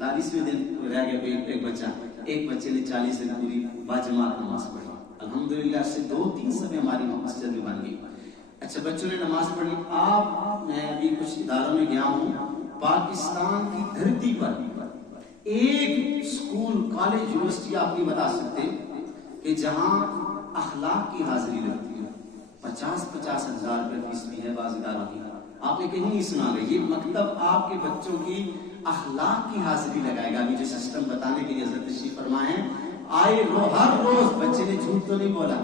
41वें दिन रह गया एक बच्चा, एक बच्चे ने 40 दिन पूरी बाजमात नमाज पढ़ी। अल्हम्दुलिल्लाह से 2-3 समय हमारी मस्जिद में बन गई। अच्छा, बच्चों ने नमाज पढ़ी। मैं अभी कुछ इदारों में गया हूँ, पाकिस्तान की धरती पर एक स्कूल, कॉलेज, यूनिवर्सिटी आप नहीं बता सकते कि जहां अखलाक की हाजिरी लगती है। 50-50 हजार रुपए फीस भी है बाज़ इदारों की। आपने कहीं नहीं सुना है ये मकतब आपके बच्चों की अखलाक की हाजिरी लगाएगा। अभी जो सिस्टम बताने के लिए हज़रत तशरीफ फरमाए हैं, हर रोज बच्चे ने झूठ तो नहीं बोला,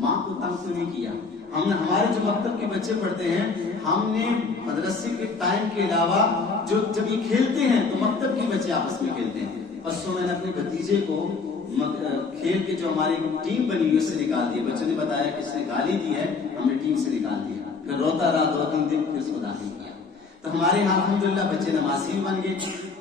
माँ को तंग तो नहीं किया। हमने, हमारे जो मकतब के बच्चे पढ़ते हैं, हमने मदरसे के टाइम के अलावा जब ये खेलते हैं तो मकतब के बच्चे आपस में खेलते हैं। परसों मैंने अपने भतीजे को खेल के जो हमारी टीम बनी हुई उससे निकाल दिया। बच्चों ने बताया कि इसने गाली दी है, हमने टीम से निकाल दिया। फिर रोता रहा 2-3 दिन, फिर उसको दाखिल किया। तो हमारे यहाँ अल्हम्दुलिल्लाह बच्चे नमाजी भी बन गए,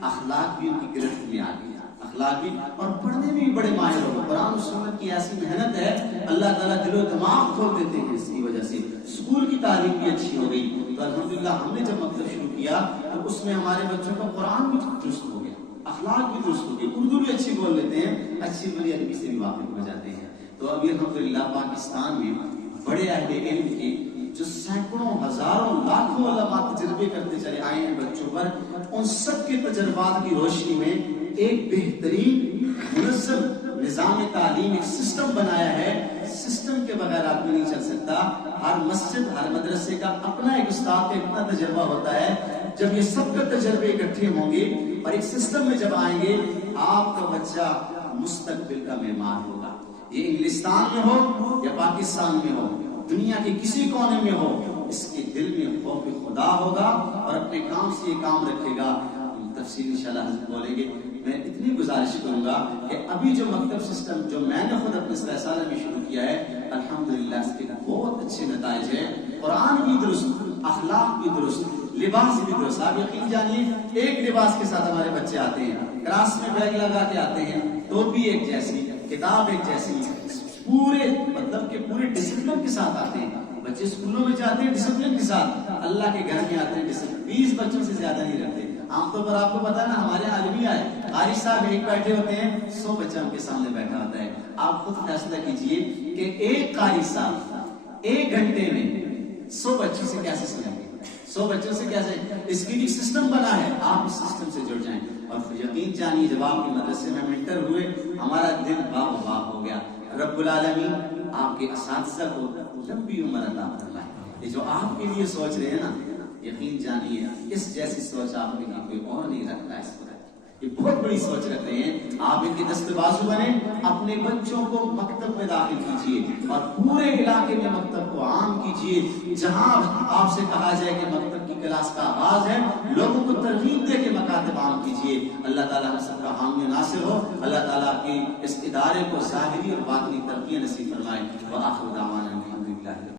अखलाक भी उनकी गिरफ्त में आ गई, अखलाक भी, और पढ़ने में भी बड़े माहिर हो। कुरान और सुन्नत की ऐसी मेहनत है, अल्लाह ताला दिलो दिमाग खोल देते हैं इसकी वजह से। स्कूल की तालीम भी अच्छी हो गई। तो अल्हम्दुलिल्लाह हमने जब मकतब शुरू किया तो उसमें हमारे बच्चों का कुरान भी दुरुस्त हो गया, अखलाक भी दुरुस्त हो गई, उर्दू भी अच्छी बोल लेते हैं, अच्छी बड़ी अरबी से भी वाकिफ हो जाते हैं। तो अभी अल्हम्दुलिल्लाह पाकिस्तान में बड़े अहले इल्म के जो सैकड़ों, हजारों, लाखों उलमा तजर्बे करते चले आए हैं बच्चों पर, उन सब के तजर्बात की रोशनी में एक बेहतरीन मुनज़्ज़म निज़ाम तालीम, एक सिस्टम बनाया है। सिस्टम के बगैर आदमी नहीं चल सकता। हर मस्जिद, हर मदरसे का अपना एक उस्ताद का इतना तजर्बा होता है। जब ये सब के तजर्बे इकट्ठे होंगे और एक सिस्टम में जब आएंगे, आपका बच्चा मुस्तकबिल का मेहमान होगा। ये इंग्लिस्तान में हो या पाकिस्तान में हो, दुनिया के किसी कोने में हो, इसके दिल में खौफ खुदा होगा और अपने काम से ये काम रखेगा। तफसील इंशाअल्लाह बोलेंगे। मैं इतनी गुजारिश करूंगा कि अभी जो मकतब सिस्टम जो मैंने खुद अपने साल में शुरू किया है, अल्हम्दुलिल्लाह इसके बहुत अच्छे नताइज हैं। कुरान भी दुरुस्त, अखलाक भी दुरुस्त, लिबास भी दुरुस्त। आप यकीन जानिए, एक लिबास के साथ हमारे बच्चे आते हैं, क्लास में बैग लगा के आते हैं, टोपी एक जैसी, किताब एक जैसी, पूरे मतलब के पूरे डिसिप्लिन के साथ आते हैं। बच्चे स्कूलों में जाते हैं डिसिप्लिन के साथ, अल्लाह के घर में आते हैं डिसिप्लिन। 20 बच्चों से ज्यादा नहीं रखते। आमतौर पर आपको पता है ना, हमारे आलिमी आए कारी साहब एक बैठे होते हैं, 100 बच्चा उनके सामने बैठा होता है। आप खुद फैसला कीजिए कि एक कारी साहब 1 घंटे में 100 बच्चों से कैसे सुनेंगे, 100 बच्चों से कैसे। इसकी भी सिस्टम बना है, आप इस सिस्टम से जुड़ जाएं। और यकीन जानिए, जब आपके मदरसे में मेंटर हुए, हमारा दिल बाग बाग हो गया। रब्बुल आलमीन आपके असातिज़ा को लंबी उम्र अता फरमाए। ये जो आपके लिए सोच रहे हैं ना, यकीन जानिए इस जैसी सोच आपके लिए कोई और नहीं रखता है। इस पर ये बहुत बड़ी सोच रख रहे हैं। आप इनके दस्तबाजू बने, अपने बच्चों को मकतब में दाखिल कीजिए और पूरे इलाके में मकतब को आम कीजिए। जहां आपसे कहा जाए कि मकतब की क्लास का आगाज है, लोगों को तरगीब दे के मकातब आम कीजिए। अल्लाह ताला हम सबका हामी नासिर हो। अल्लाह ताला की इस इदारे को ज़ाहिरी और बातिनी तरक्की नसीब फरमाए। व आखिर दावाना अल्हम्दुलिल्लाह।